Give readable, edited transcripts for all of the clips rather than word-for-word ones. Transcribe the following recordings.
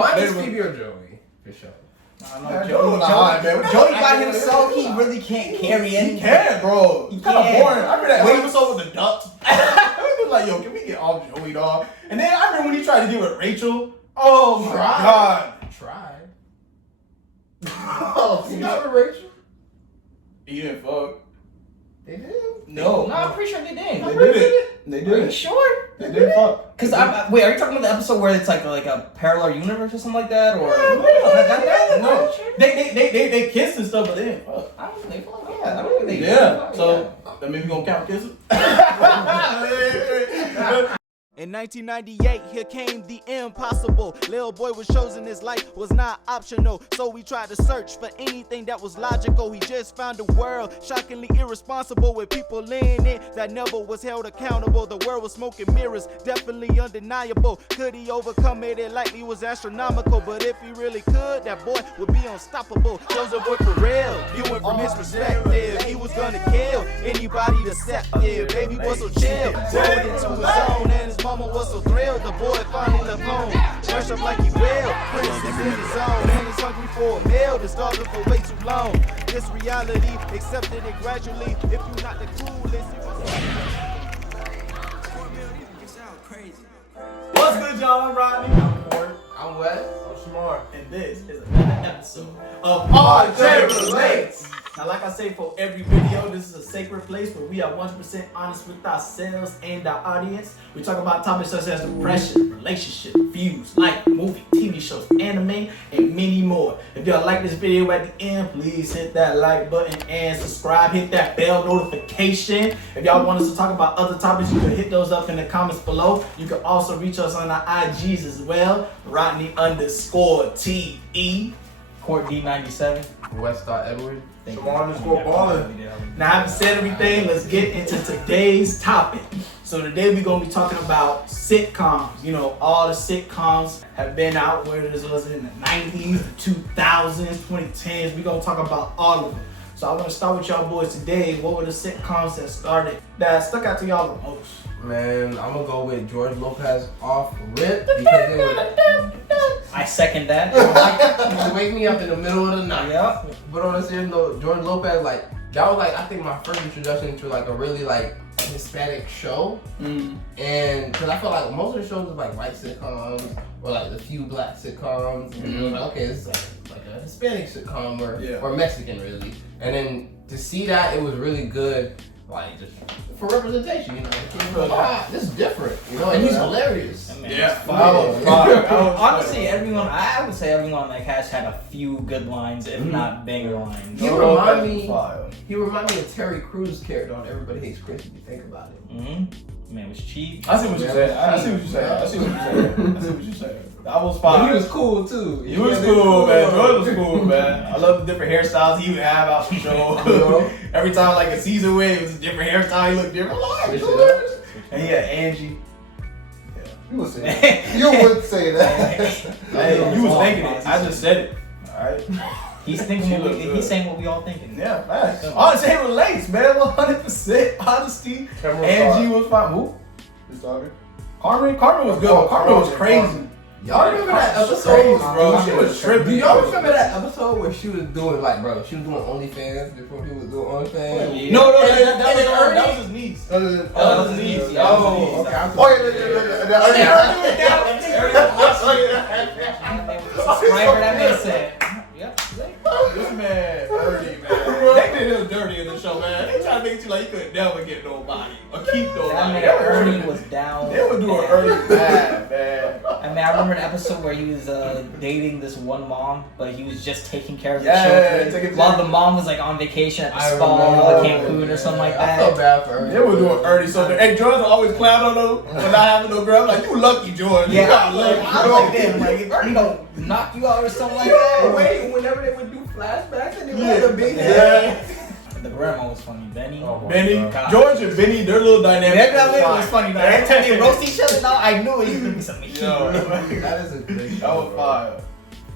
Mine is Phoebe or Joey, for sure. Joey by himself, he really can't carry anything. He can't, bro. He's kind of boring. I remember that episode with the ducks. I was like, yo, can we get off Joey, dog? And then I remember when he tried to get with Rachel. Oh my god. Tried. Oh, You got with Rachel? He didn't fuck. They did? No. No, I'm pretty sure they did. They did it. They Are did you it. sure? They did fuck. Cause wait, are you talking about the episode where it's like a parallel universe or something like that, or No. They kissed and stuff, but they didn't fuck. I don't think they fuck. Yeah, I don't think they. Yeah. So that means we gonna count kisses. In 1998, here came the impossible. Lil Boy was chosen, his life was not optional. So we tried to search for anything that was logical. He just found a world shockingly irresponsible with people in it that never was held accountable. The world was smoking mirrors, definitely undeniable. Could he overcome it? It likely was astronomical. But if he really could, that boy would be unstoppable. Chosen boy for real, viewing from his perspective. He was gonna kill anybody deceptive. Baby was so chill, rolled into his own, and his mama was so thrilled. The boy finally left home, fresh up like he will. Prince is in his zone, and he's hungry for a meal. Been starving for way too long. This reality, accepted it gradually. If you're not the coolest, you sound crazy. What's good, y'all? I'm Rodney. I'm Court. I'm Wes. I'm Smart. And this is another episode of RJ Relates. Now, like I say for every video, this is a sacred place where we are 100% honest with ourselves and our audience. We talk about topics such as depression, relationship, views, life, movie, TV shows, anime, and many more. If y'all like this video at the end, please hit that like button and subscribe. Hit that bell notification. If y'all want us to talk about other topics, you can hit those up in the comments below. You can also reach us on our IGs as well. Rodney_TE. Court D97. West.Edward. Shamar_Baller. Now, having said everything, let's get into today's topic. So today we're going to be talking about sitcoms. You know, all the sitcoms have been out, whether it was in the 90s, the 2000s, 2010s. We're going to talk about all of them. So I want to start with y'all boys today. What were the sitcoms that stuck out to y'all the most? Man, I'm gonna go with George Lopez off rip because it would I second that. wake me up in the middle of the night. Yep. But on a serious note, George Lopez, like, that was like, I think my first introduction to like a really like Hispanic show. And because I felt like most of the shows was like white sitcoms or like a few black sitcoms. And it was like, okay, this is like a Hispanic sitcom or Mexican really. And then to see that, it was really good. Like, just for representation, you know. This is different, you know, and he's hilarious. Yeah. Honestly, I would say everyone like has had a few good lines, if not banger lines. He remind me of Terry Crews' character on Everybody Hates Chris, if you think about it. Man, it was cheap. I see what you're saying. I see what you're saying. That was fine. But he was cool too. He was cool, man. George was cool, man. I love the different hairstyles he would have out the show. Every time, like a season where it was a different hairstyle, he looked different. Like, George. And he had Angie. You would say that. You would say that. Hey, you was thinking it. I just said it. All right. He's thinking he's saying what we all thinking. Yeah, facts. Honestly, it relates, man. 100% honesty. Angie was fine. Who? You talking? CorMil was good. CorMil was crazy. Y'all remember that episode, bro? She was tripping. Do y'all remember that episode where she was doing like, bro, she was doing OnlyFans before people was doing OnlyFans? Yeah. No, that was his niece. That was his niece. Oh, Subscriber that man said. Yep. This man, dirty, man. They did him dirty in the show, man. They try to make it you like you could never get nobody or keep nobody. That man Ernie was down. They were doing Ernie bad, man. I mean, I remember an episode where he was dating this one mom, but he was just taking care of the children while the mom was like on vacation at the spa, Cancun or something like that. I felt bad for her. They were doing Ernie, so and George would always clown on them for not having no girl. I'm like, you lucky, George. Yeah, you got lucky. I was like, damn, like if Ernie don't knock you out or something like that. Wait, whenever they would do flashbacks and they would have a big head. The grandma was funny. Benny. George and Benny, their little dynamic. That was funny. Though. Every time they roast each other, now I knew it was gonna be some heat. That is a great show. That was fire.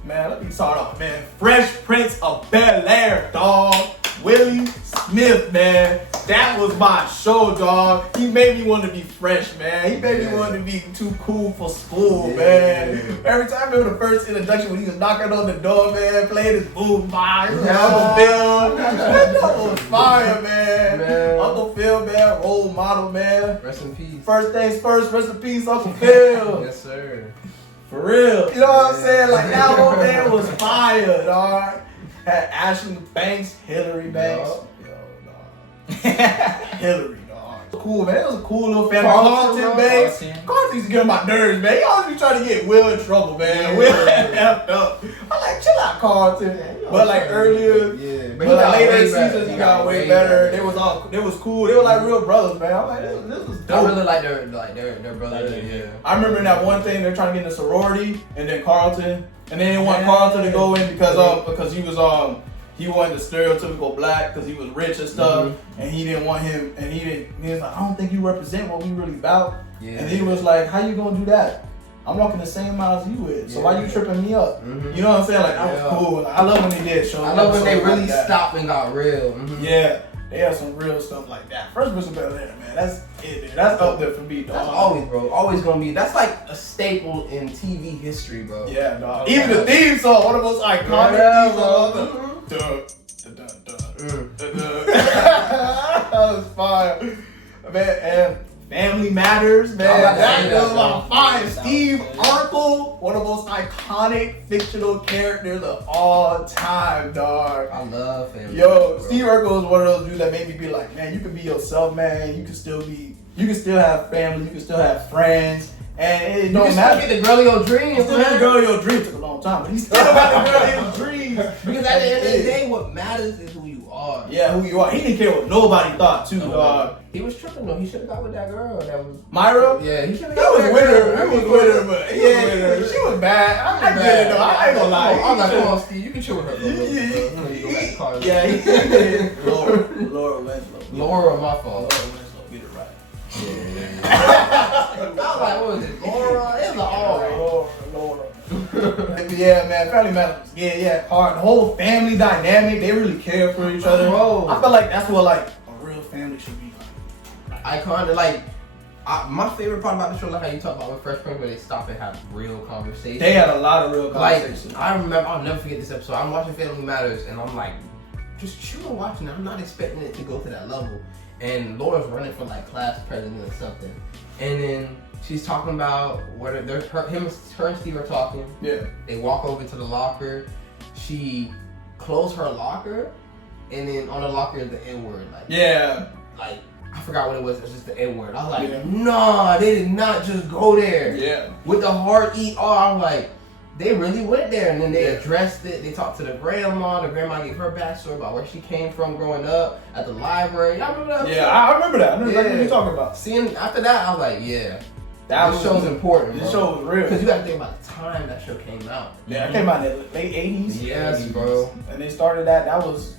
Man, let me start off, man. Fresh Prince of Bel-Air, dog. Willie Smith, man. That was my show, dog. He made me want to be fresh, man. He made me want to be too cool for school, man. Every time I remember the first introduction when he was knocking on the door, man, playing his boom box. Uncle Phil. That was fire, man. Uncle Phil, man, role model, man. Rest in peace. First things first, rest in peace, Uncle Phil. Yes, sir. For real. You know what I'm saying? Like, that whole man was fire, dog. Had Ashley Banks, Hillary Banks. Hillary, dog. Cool, man. It was a cool little family. Carlton Banks. Carlton used to get on my nerves, man. He always be trying to get Will in trouble, man. Will effed up. I'm like, chill out, Carlton. But like earlier, but like later in seasons, he got way better. They was cool. They were like real brothers, man. I'm like, this was dope. I really like their brother. Yeah. I remember in that one thing they're trying to get in a sorority, and then Carlton, and they didn't want Carlton to go in because he was he wasn't the stereotypical black because he was rich and stuff, and he didn't want him, and he was like, I don't think you represent what we really about. Yeah. And he was like, how you gonna do that? I'm walking the same miles you with, so why you tripping me up? You know what I'm saying? Like, that was cool. Like, I love when they did shows. I love when they really stopped and got real. Yeah, they had some real stuff like that. First Prince of Bel-Air, man, that's it, man. That's up there for me, dog. That's always, bro. Always gonna be. That's like a staple in TV history, bro. Yeah, dog. Even the theme song, one of the most iconic theme songs. That was fire, man. And Family Matters, man. That was my fire. Steve Urkel, one of the most iconic fictional characters of all time, dog. I love Family Yo, Matters, Steve Urkel is one of those dudes that made me be like, man, you can be yourself, man. You can still have family. You can still have friends. And it don't matter. You can still get the girl of your dreams, man. Still get the girl of your dreams. Took a long time, but he still got the girl of his dreams. Because at the end of the day, what matters is who you are. Yeah, who you are. He didn't care what nobody thought, too, dog. He was tripping, though. He should have got with that girl. That was Myra? Yeah, he should have got with her. He was with her, but yeah, she was bad. I get it, though. I ain't gonna lie. I'm like, come on, Steve. You can chill with her. Yeah, he did. Laura Winslow. Laura, my fault. Laura Winslow, get it right. Yeah. I was like, what was it? Laura? It was Laura. Yeah, man, Family Matters. Yeah, hard. The whole family dynamic, they really care for each other. Bro. I feel like that's what like a real family should be like. Iconic, like. My favorite part about the show, like how you talk about with Fresh Prince, where they stop and have real conversations. They had a lot of real conversations. Like, I remember, I'll never forget this episode. I'm watching Family Matters, and I'm like, just chilling watching it. I'm not expecting it to go to that level. And Laura's running for like class president or something. And then she's talking about what her and Steve are talking. Yeah. They walk over to the locker. She closed her locker, and then on the locker is the N-word. Like, yeah. Like, I forgot what it was. It was just the N-word. I was like, nah, they did not just go there. Yeah. With the hard ER, I'm like, they really went there, and then they addressed it. They talked to the grandma. The grandma gave her backstory about where she came from growing up at the library. Y'all remember that? Yeah, I remember that. I know exactly what you're talking about. Seeing after that, I was like, this show's important. This show was real. Because you got to think about the time that show came out. Yeah, it came out in the late 80s. Yes, bro. And they started that. That was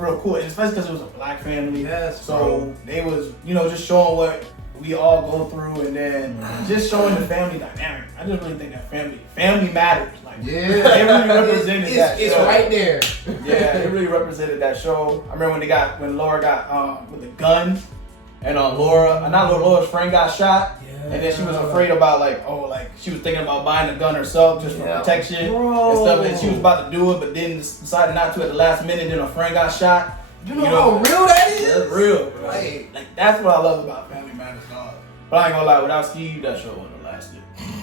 real cool, and especially because it was a black family. Yes, so they was, just showing what we all go through, and then just showing the family dynamic. I just really think that family matters. Like, yeah, it really represented that show. It's right there. Yeah, it really represented that show. I remember when Laura got with the guns, and Laura's friend got shot. And then she was afraid about she was thinking about buying a gun herself just for protection and stuff. And she was about to do it, but then decided not to at the last minute. Then her friend got shot. You know how real that is? That's real, bro. Like that's what I love about Family Matters, dog. But I ain't gonna lie, without Steve, that show wouldn't have lasted.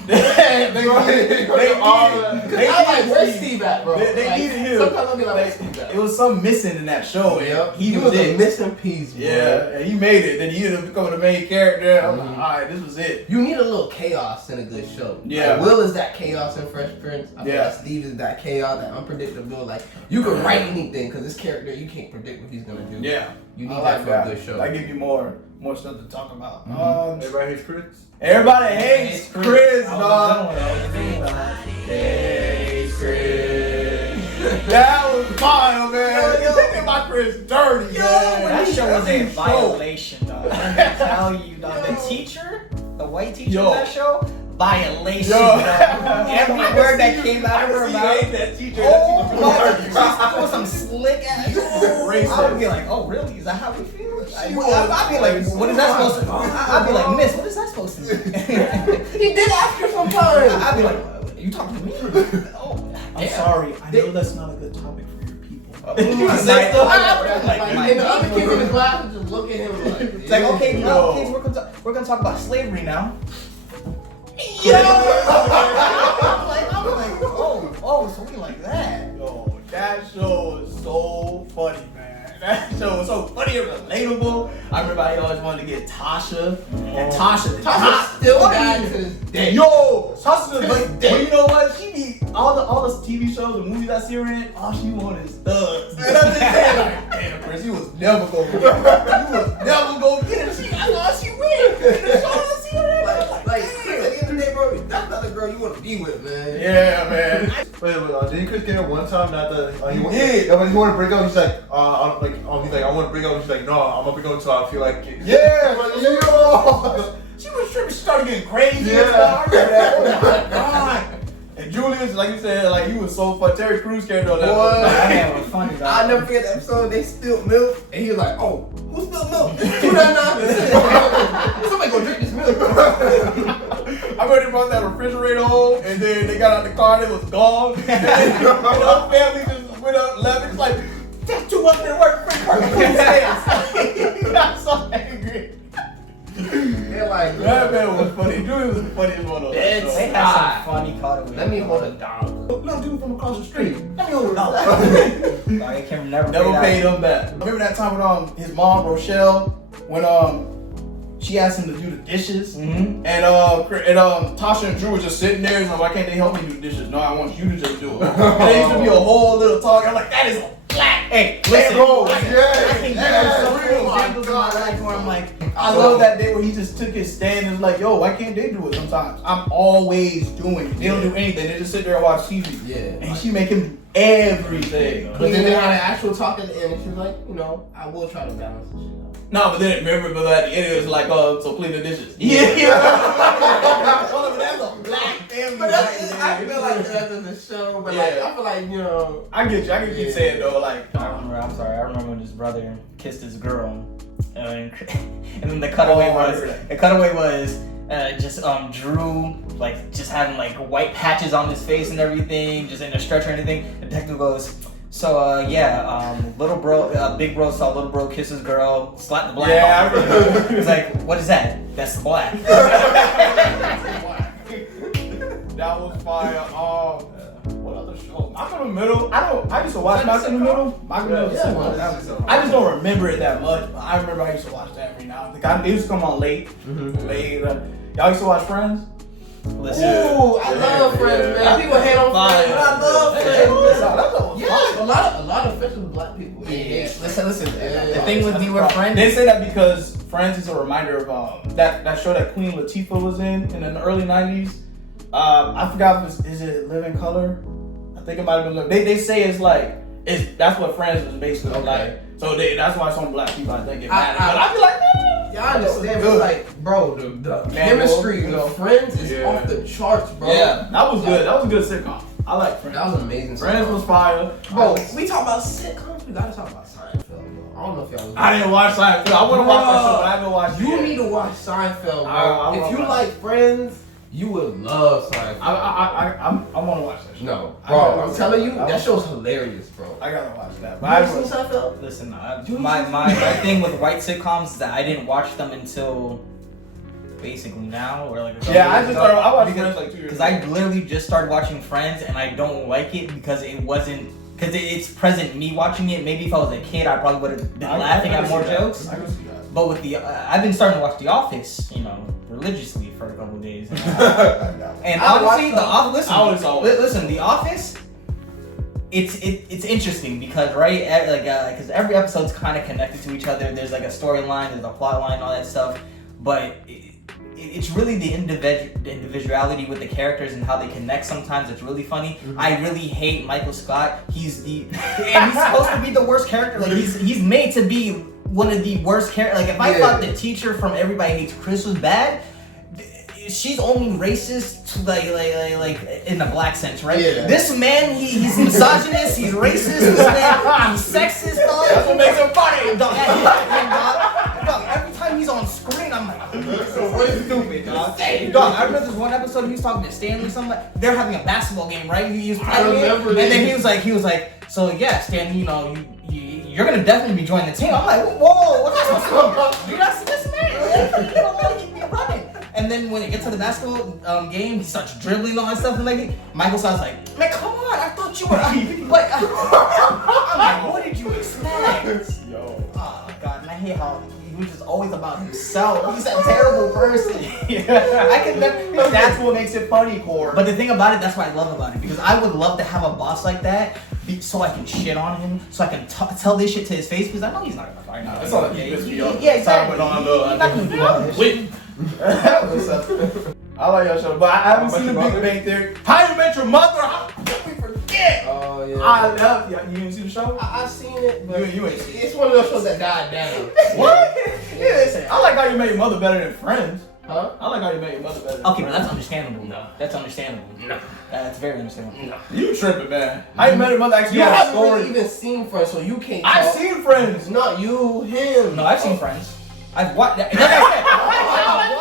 They where's Steve at, bro? They needed him. Sometimes I'll be like, where's Steve at? It was something missing in that show. Yep. He was a missing piece, bro. Yeah, and he made it. Then he ended up becoming the main character. I'm like, all right, this was it. You need a little chaos in a good show. Yeah. Like, Will is that chaos in Fresh Prince. I feel like Steve is that chaos, that unpredictable. Like, you can write anything because this character, you can't predict what he's going to do. Yeah. You need that for a good show. I give you more stuff to talk about. Everybody hates Chris? Everybody hates Chris, dog. Hates Chris. That was fire, man. They made my Chris dirty, man. That show was a violation, dog. I can tell you, dog. The teacher, the white teacher of that show, violation, dog. Every word that came out of her mouth. That teacher. She's doing some slick ass. I would be like, oh, really? Is that how we feel? I'd be like, what is that supposed to? I'd be like, Miss, what is that supposed to mean? He did ask her sometimes. I'd be like, you talking to me? Oh, I'm sorry. I know that's not a good topic for your people. And the other kids in the class would just look at him like, it's like, okay, no, kids, we're gonna talk about slavery now. yo. I'm like, oh, so we like that. Yo, that show is so funny, man. That show was so funny and relatable. I remember I always wanted to get Tasha. And Tasha still died to this day. Yo, Tasha, but you know what? She be all the TV shows, the movies I see her in. All she wanted is thugs. And I'm just saying, like, damn, Chris, you was never gonna get it. You was never gonna get it. I know she win. The show I see her in. Like, at the end of the day, bro, that's not the girl you want to be with, man. Yeah, man. Wait, didn't Chris get her one time? Not the. He did. Yeah, when he wanted to break up, he's like, he's like, I want to break up. She's like, no, I'm gonna break up until I feel like it. Yeah, but yo, she was tripping. She started getting crazy. Yeah. And stuff. I remember that. Oh my god. And Julius, like you said, like he was so fun. Terry Crews character on that. That man was funny, though. I'll never forget that episode. They spilled milk, and he was like, "Oh, who spilled milk? Who that nonsense? Somebody go drink this milk." I remember they brought that refrigerator home, and then they got out the car, and it was gone. And then the whole family just went up, left. It's like, that's too much to work for He got so angry. They're like, That man was funny. Julius was the funniest one on that show. They had some funny cutaways. let me hold a dollar. No, dude from across the street. Let me hold a dollar. I can never Paid him back. Remember that time when his mom Rochelle, when she asked him to do the dishes, and Tasha and Drew were just sitting there and like, why can't they help me do the dishes? No, I want you to just do it. And there used to be a whole little talk. I'm like, that is a black. Hey, listen, I can give you so many examples in my life where I'm like, I love that day where he just took his stand and was like, yo, why can't they do it sometimes? I'm always doing it. They don't do anything. They just sit there and watch TV. Yeah. And she make him do everything. But then they had an actual talk at the end, and she was like, I will try to balance this shit out. No, but then remember, but at the end it was like, so clean the dishes. Yeah. That's a black family. But I feel like that's in the show, but like, I feel like, I get you. I can keep saying though, like. I remember when his brother kissed his girl, and then the cutaway was just Drew like just having like white patches on his face and everything, just in a stretcher and everything. The detective goes, so little bro, big bro saw little bro kiss his girl, slap the black. Yeah, I remember. He's like, what is that? That's the black. That was fire. What other show? Malcolm in the Middle. I used to watch Malcolm in the Middle. Malcolm in the Middle. I just don't remember it that much. But I remember I used to watch that every now and then. It used to come on late. Late. Y'all used to watch Friends? Listen. Ooh, I love Friends, man. People hate on Friends, but I love Friends. Yeah, a lot of especially black people. Yeah. Listen. The thing with me with Friends. They say that because Friends is a reminder of that show that Queen Latifah was in the early 90s. I forgot if is it Living Color? I think it might have been. They say it's like that's what Friends is basically like. So that's why some black people I think get mad. But I feel like I understand, but like, bro, the chemistry, Friends is off the charts, bro. Yeah, that was good. That was a good sitcom. I like Friends. That was amazing. Friends was fire. Bro, we talk about sitcoms. We gotta talk about Seinfeld, bro. I don't know if y'all. I didn't watch Seinfeld. I want to watch that show, but I haven't watched it. You need to watch Seinfeld, bro. I if you like Friends, you would love Seinfeld. I want to watch that show. No, bro, I'm telling you, that show's hilarious, bro. I gotta watch that. You ever seen Seinfeld? Listen, my thing with white sitcoms is that I didn't watch them until basically now or like a couple years ago. I watched Friends like 2 years ago. Because I literally just started watching Friends and I don't like it because it's present me watching it. Maybe if I was a kid, I probably would have been laughing at more jokes. I can see that. But with I've been starting to watch The Office, religiously for a couple of days. And honestly, listen, The Office. It's interesting because because every episode's kind of connected to each other. There's like a storyline, there's a plot line, all that stuff. But it's really the individuality with the characters and how they connect. Sometimes it's really funny. Mm-hmm. I really hate Michael Scott. He's supposed to be the worst character. Like he's made to be one of the worst characters. Like if I thought the teacher from Everybody Hates Chris was bad, she's only racist to like in the black sense, right? Yeah. This man, he's misogynist, he's racist, he's sexist, dog. That's what makes him funny. Dog. I'm like, this is so stupid, dog. Dog, I remember this one episode he was talking to Stanley. Something they're having a basketball game, right? He was playing it, and then he was like, so yeah, Stanley, you know, you're gonna definitely be joining the team. I'm like, whoa, what kind of you're not this man. You don't know he be running. And then when it gets to the basketball game, he starts dribbling and all that stuff. And like Michael Scott's like, man, come on, I thought you were. But I'm like, what did you expect? Yo. Oh God, and I hate how he was just always about himself. He's a terrible person. I can never. That's what makes it funny, Core. But the thing about it, that's what I love about it, because I would love to have a boss like that. So I can shit on him, so I can tell this shit to his face, because I know he's not gonna fire me. That's all that he pissed me off. Yeah, exactly. I'm not gonna do all this shit. I like your show, but I haven't seen the Big Bang Theory. How You Met Your Mother? How can we forget? Oh yeah. I love you. You didn't see the show? I seen it, but You ain't seen it. it's one of those shows that died down. What? Yeah, I like How You Met Your Mother better than Friends. Huh? I like How You Met Your Mother better than Okay, but Friends. that's understandable. No. That's understandable. No. That's very understandable. No. You tripping, man. How You Met Your Mother actually You got a haven't story. really even seen Friends, so you can't. I've talk. seen Friends. It's not you, him. No, I've seen Friends. I've watched. Like I said, I've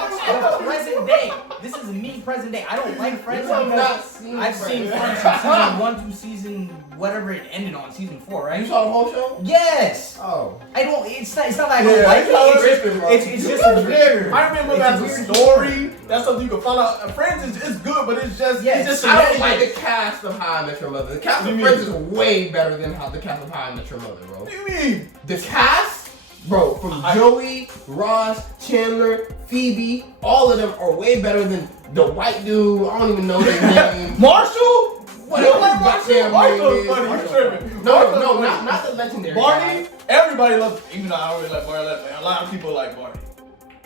watched present day. This is me present day. I don't like Friends. You have not seen I've seen Friends from season 1 to season whatever it ended on, season 4, right? You saw the whole show? Yes. Oh. I don't. It's not that I don't like it. It's just weird. I remember that's a story. That's something you can follow. Friends is good, but it's just Yes. it's just I don't like the cast of How I Met Your Mother. The cast What of do you Friends mean? is way better than how the cast of How I Met Your Mother, bro. What do you mean? The cast, bro, from Joey, Ross, Chandler, Phoebe, all of them are way better than the white dude. I don't even know their name. Marshall? What You don't his like goddamn Marshall? name Marshall's funny. is. You tripping? No, Marshall's no, funny. not the legendary. Barney? guy. Everybody loves, even though I don't really like Barney. A lot of people like Barney.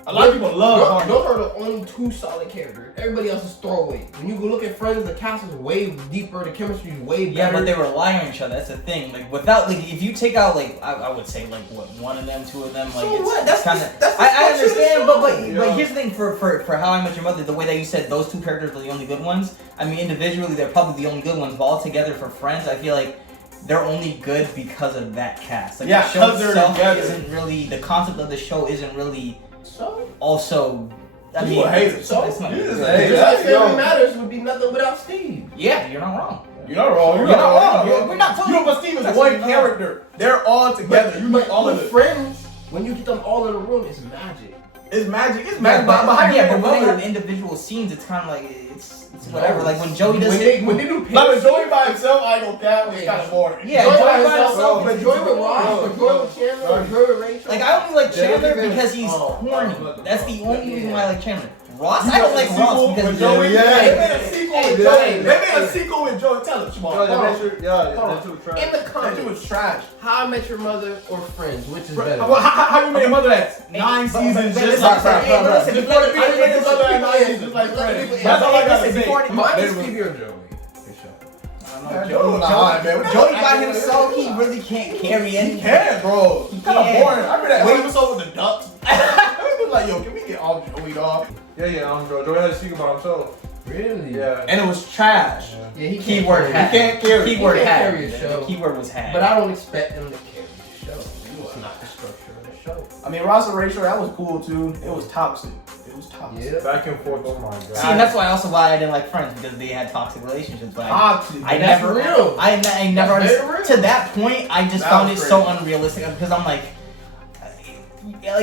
A lot of people love Barney. Those are the only two solid characters. Everybody else is throwaway. When you go look at Friends, the cast is way deeper. The chemistry is way better. Yeah, but they rely on each other. That's the thing. Like without, like, if you take out, like, I would say, like, what, one of them, two of them, like, So it's what? That's kind the- of. that's the I structure of the understand, show. but here's the thing for How I Met Your Mother, the way that you said those two characters are the only good ones. I mean, individually they're probably the only good ones, but all together for Friends, I feel like they're only good because of that cast. Like, Yeah, the show 'cause they're itself together. isn't really the concept of the show isn't really So? also. I You mean, a hater. so it's not. You just a Just hater. like That's Family yo. Matters would be nothing without Steve. Yeah, you're not wrong. You're not wrong. You're not wrong. We're not talking. You know, but Steve is That's one what you're character. They're all together. You meet all of with them. Friends, when you get them all in a room, it's magic. It's magic. It's Yeah, magic. But how you yeah, make but a when they have mother? individual scenes, it's kind of like it's whatever. Like when Joey does when it. they do Like when Joey by himself, I ain't gonna cap. It's kind of boring. Yeah, Joey Joey by by himself, but it's Joey with boring. Ross, or Joey with Chandler, or Joey with Rachel. Like I only like Yeah, Chandler they- because he's oh, corny. oh, That's the only yeah. reason why I like Chandler. Ross, You I don't know like the Ross sequel because with Joey. Yeah. They made a sequel with Yeah. Joey. They made a sequel with Joey. Tell him, Shimon. Yo, that Hold on. shit was trash. in the That shit comments, was trash. How I Met Your Mother or Friends, which is better? How you made a mother at 9 But seasons listen, just listen, like hey, Friends? but listen, Just for the people listen, that made a listen, mother at 9 listen, seasons just like listen, Friends. listen, That's all I gotta listen, say. before- Mine They is were- Phoebe or Joey. For sure. Joey by himself, he really can't carry He anything. can, bro. He's kind of Yeah. boring. I remember that one episode with the ducks. I was like, yo, can we get off Joey, dog? Yeah, Joey had a secret by himself. Really? Yeah. And it was trash. Yeah, he Keyword can't had. He can't carry. Keyword He can't had. carry a show. The keyword was had. But I don't expect them to carry the show. It's not the structure of the show. I mean, Ross and Rachel, that was cool too. It was toxic. It was toxic. Yeah. Back and forth. Oh my god. See, and that's why I didn't like Friends, because they had toxic relationships. But Toxic. I That's never, real. I never That's understood. very To real. that point, I just That found it was so crazy. unrealistic because I'm like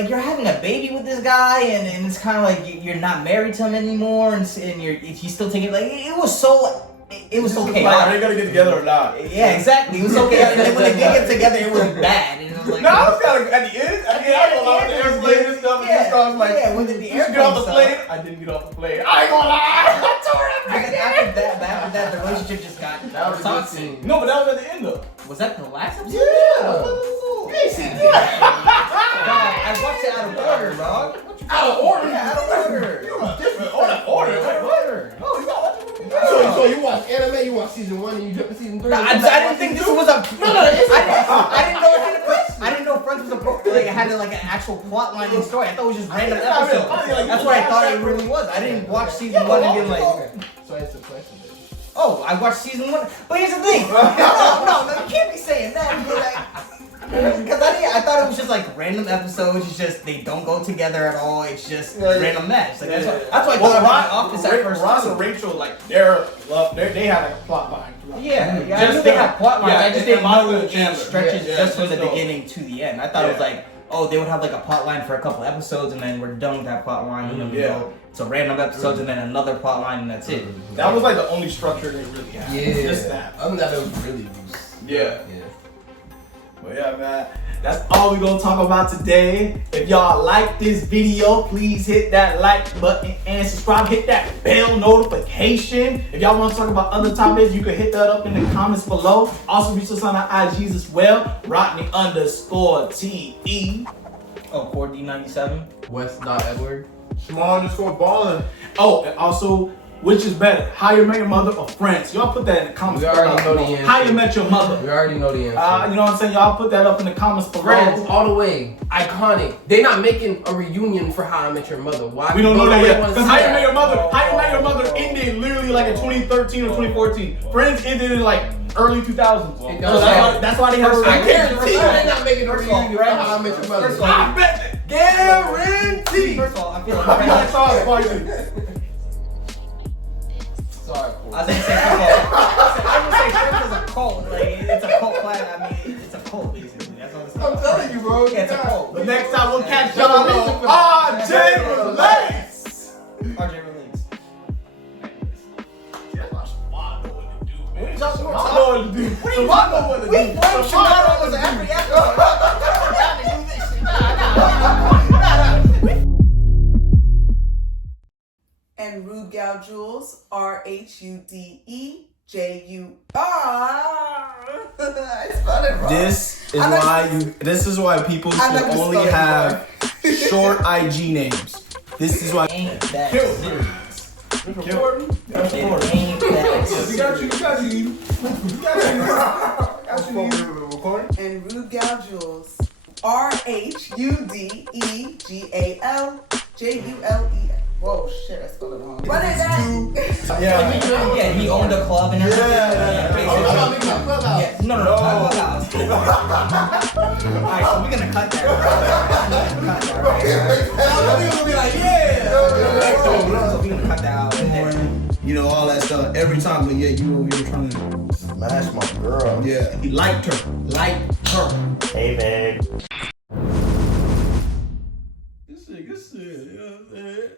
you're having a baby with this guy, and it's kind of like you're not married to him anymore, and he's still taking it was so Like, are chaotic. they gonna get together or not? Yeah, exactly. It was so chaotic. And then when they did get together, it was bad. And it was like, No, I was kind of at the end. At the end, I was on the airplane and stuff. And this guy was like, yeah, when did the "Did you get off the airplane plane?" I didn't get off the plane. I ain't gonna lie. I tore it Because after that, the relationship just got That was a good toxic. scene. No, but that was at the end though. Was that the last episode? You ain't seen it. Dog, I watched it out of order, dog. Out of order? Yeah, out of order. You were different. Order. Wait, what? No, you got what? So you watch anime, you watch season 1 and you jump to season 3. No, I didn't think this was a. I didn't know Friends was it had like an actual plot line and story. I thought it was just random episodes. That's what I thought it really was. I didn't watch season 1 and be like, So that's the question. oh, I watched season 1. But here's the thing. No, you can't be saying that. Because I thought it was just like random episodes. It's just they don't go together at all. It's just random match. Like, that's why I thought about Office at first. Ross and Rachel, like they had like a plot line. Yeah, I knew they had plot lines. I just didn't know it stretches just from the no. beginning to the end. I thought it was like, oh, they would have like a plot line for a couple episodes, and then we're done with that plot line, and then we go to random episodes, and then another plot line, and that's it. That was like the only structure they really had. Yeah. Just that. Other than that, it was really loose. Yeah. But yeah, man. That's all we're gonna talk about today. If y'all like this video, please hit that like button and subscribe. Hit that bell notification. If y'all want to talk about other topics, you can hit that up in the comments below. Also, reach us on our IGs as well. Rodney_TE. Oh, 4D97. West.Edward. Small_ballin'. Oh, and also, which is better, How You Met Your Mother or Friends? Y'all put that in the comments We already know the answer. How You Met Your Mother. We already know the answer. You know what I'm saying? Y'all put that up in the comments below. Friends, all the way. Iconic. They not making a reunion for How I Met Your Mother. Why? We don't know that yet. Because How You Met Your Mother, Oh. How You Met Your Mother ended literally like in 2013 or 2014. Friends ended in like early 2000s. It So does that's why they have a I reunion. guarantee you they're not making a First of all, reunion for How I Met Your Mother. First of all, I bet. Guarantee. First of all, I feel like That's all it's for you. Sorry, I was gonna say, Friends is a cult. Like, it's a cult class. I mean, it's a cult basically. That's what it's I'm telling you, bro. Yeah, it's a cult. But next time we'll catch y'all on RJ Relates. RJ Relates. What know what to do. What do you know what to do? We blame Shimano as every episode. Gotta do this shit. Nah. And Rude Gal Jules, RHUDEJUR. I spelled it wrong. This is why people should only have short IG names. This is why. Ain't that serious? It ain't that We serious. got you. And Rude Gal Jules, RHUDEGALJULE. Whoa, shit, I spelled it wrong. What is that? Yeah, he owned a club and everything. Yeah. No, clubhouse. Alright, so we're gonna cut that. We're gonna be like, So we're gonna cut that out right there. you know, all that stuff every time, but yeah, you over here trying to Smash my girl. Yeah, he liked her. Hey, babe. Good shit, you know what I'm saying?